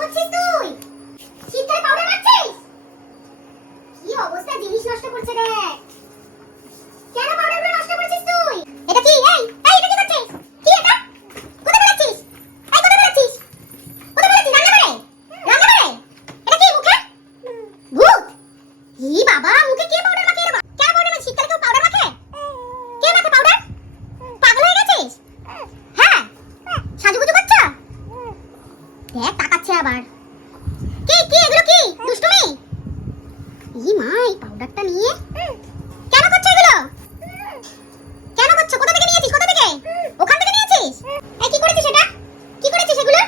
করছিস তুই? শীতকালে পাউডার মারছিস? কি অবস্থা, জিনিস নষ্ট করছে রে। কেন পাউডারগুলো নষ্ট করছিস তুই? এটা কি? এই এটা কি করছিস? কি এটা? কোথায় বেরাচ্ছিস? এই কোথায় বেরাচ্ছিস? কোথায় বেরাচ্ছিস? রান্নাঘরে? রান্নাঘরে? এটা কি মুখে? ভূত? ই বাবা, মুখে কে পাউডার মাখে রে বাবা? কেন পাউডার মাখিস? শীতকালে কেউ পাউডার মাখে? কে মাখে পাউডার? পাগল হয়ে গেছিস? হ্যাঁ, সাজুগুজু করছো? দেখ তাকাচ্ছে আবার। কি কি এগুলো কি? দুষ্টুমি? ই মা, এই পাউডারটা নিয়ে কেন করছো এগুলো? কেন করছো? কোথা থেকে নিয়েছিস? কোথা থেকে? ওখান থেকে নিয়েছিস? এই কি করেছিস এটা? কি করেছিস এগুলো?